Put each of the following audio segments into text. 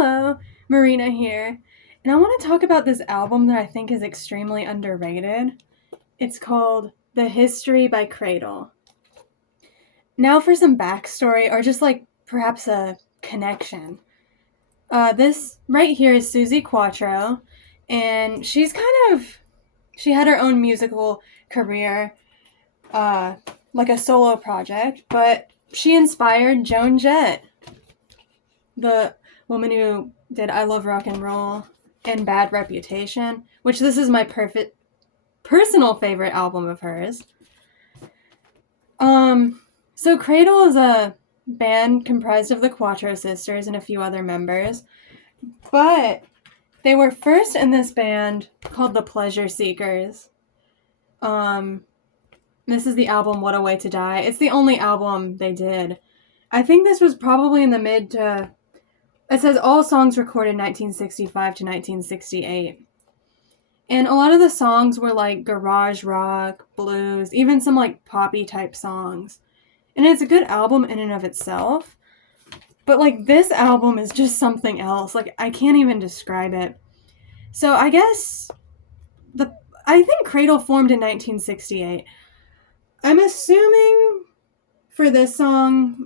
Hello, Marina here, and I want to talk about this album that I think is extremely underrated. It's called The History by Cradle. Now, for some backstory, or just like perhaps a connection. This right here is Suzi Quatro, and she had her own musical career, uh, like a solo project, but she inspired Joan Jett, the woman who did I Love Rock and Roll and Bad Reputation, which this is my perfect personal favorite album of hers. So Cradle is a band comprised of the Quattro sisters and a few other members, but they were first in this band called the Pleasure Seekers. Um, this is the album What a Way to Die. It's the only album they did. I think this was probably in the mid to it says all songs recorded 1965 to 1968. And a lot of the songs were like garage rock, blues, even some like poppy type songs. And it's a good album in and of itself. But like this album is just something else. Like I can't even describe it. So I think Cradle formed in 1968. I'm assuming for this album,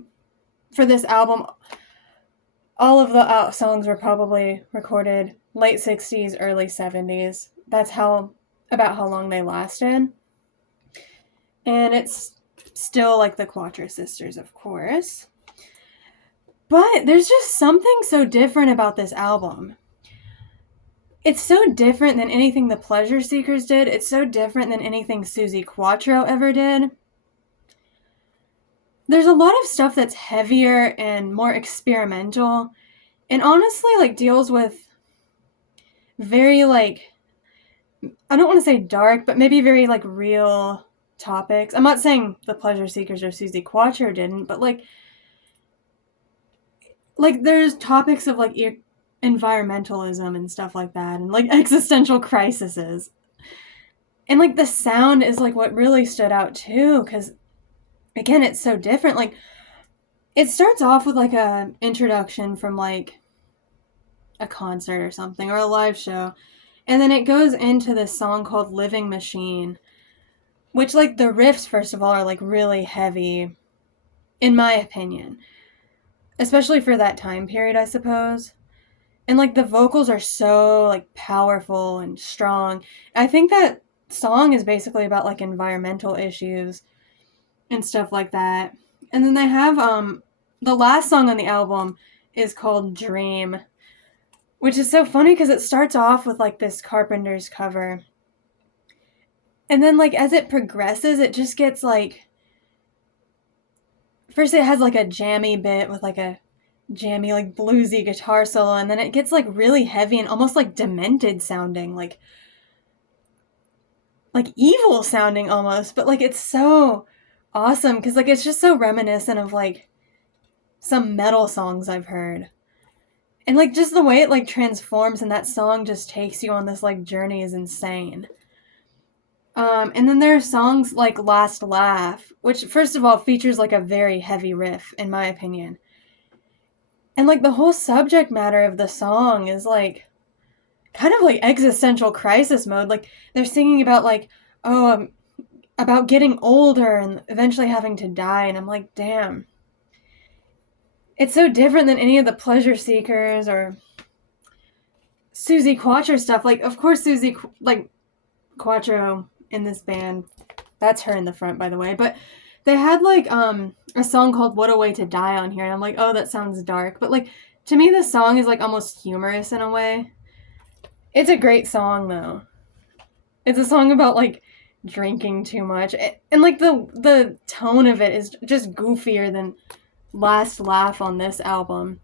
all of the songs were probably recorded late 60s, early 70s. That's about how long they lasted. And it's still like the Quattro sisters, of course. But there's just something so different about this album. It's so different than anything the Pleasure Seekers did. It's so different than anything Suzi Quatro ever did. There's a lot of stuff that's heavier and more experimental, and honestly, like, deals with very, like, I don't want to say dark, but maybe very, like, real topics. I'm not saying the Pleasure Seekers or Suzi Quatro didn't, but, like, there's topics of, like, environmentalism and stuff like that, and, like, existential crises. And, like, the sound is, like, what really stood out, too, because, again, it's so different. Like, it starts off with, like, a introduction from, like, a concert or something, or a live show, and then it goes into this song called Living Machine, which, like, the riffs, first of all, are, like, really heavy, in my opinion, especially for that time period, I suppose. And, like, the vocals are so, like, powerful and strong. I think that song is basically about, like, environmental issues and stuff like that. And then they have, the last song on the album is called Dream, which is so funny because it starts off with, like, this Carpenter's cover. And then, like, as it progresses, it just gets, like, first it has, like, a jammy bit with, like, a jammy, like, bluesy guitar solo, and then it gets, like, really heavy and almost, like, demented sounding, like evil sounding almost, but, like, it's so awesome because, like, it's just so reminiscent of, like, some metal songs I've heard. And, like, just the way it, like, transforms and that song just takes you on this, like, journey is insane. And then there are songs like Last Laugh, which, first of all, features, like, a very heavy riff, in my opinion. And, like, the whole subject matter of the song is, like, kind of, like, existential crisis mode. Like, they're singing about, like, about getting older and eventually having to die, and I'm like, damn. It's so different than any of the Pleasure Seekers or Suzi Quatro stuff. Like, of course, Quatro in this band, that's her in the front, by the way, but they had, like, a song called What a Way to Die on here, and I'm like, oh, that sounds dark. But, like, to me, this song is, like, almost humorous in a way. It's a great song, though. It's a song about, like, drinking too much. And like, the tone of it is just goofier than Last Laugh on this album.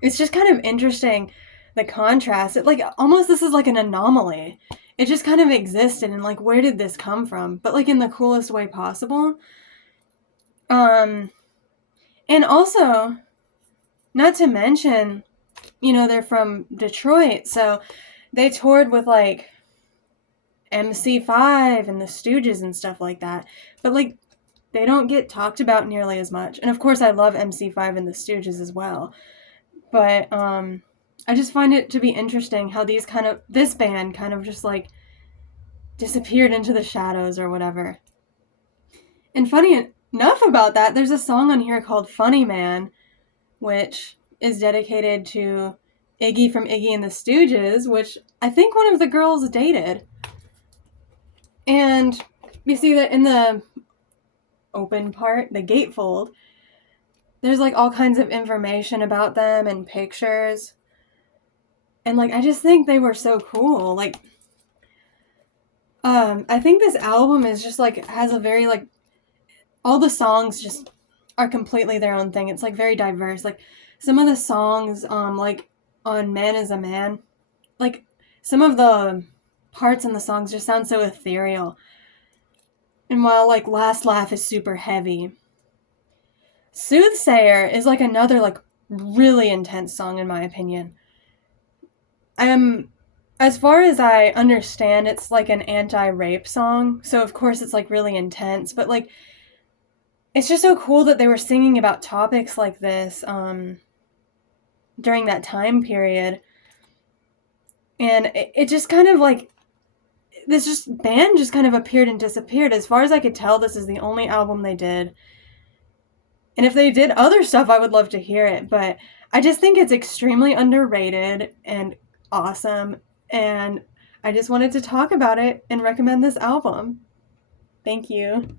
It's just kind of interesting, the contrast. It, like, almost this is like an anomaly. It just kind of existed, and, like, where did this come from? But, like, in the coolest way possible. And also, not to mention, they're from Detroit, so they toured with, like, MC5 and the Stooges and stuff like that. But, like, they don't get talked about nearly as much. And, of course, I love MC5 and the Stooges as well. But I just find it to be interesting how this band kind of just like disappeared into the shadows or whatever. And funny enough about that, there's a song on here called Funny Man, which is dedicated to Iggy from Iggy and the Stooges, which I think one of the girls dated. And you see that in the open part, the gatefold, there's like all kinds of information about them and pictures. And like I just think they were so cool. Like I think this album is just like has a very like all the songs just are completely their own thing. It's like very diverse. Like some of the songs like on Man is a Man, like some of the parts in the songs just sound so ethereal. And while like Last Laugh is super heavy, Soothsayer is like another like really intense song in my opinion. As far as I understand, it's like an anti-rape song, so of course it's like really intense, but like it's just so cool that they were singing about topics like this during that time period. And it just kind of like this just band just kind of appeared and disappeared. As far as I could tell, this is the only album they did. And if they did other stuff, I would love to hear it, but I just think it's extremely underrated and awesome, and I just wanted to talk about it and recommend this album. Thank you.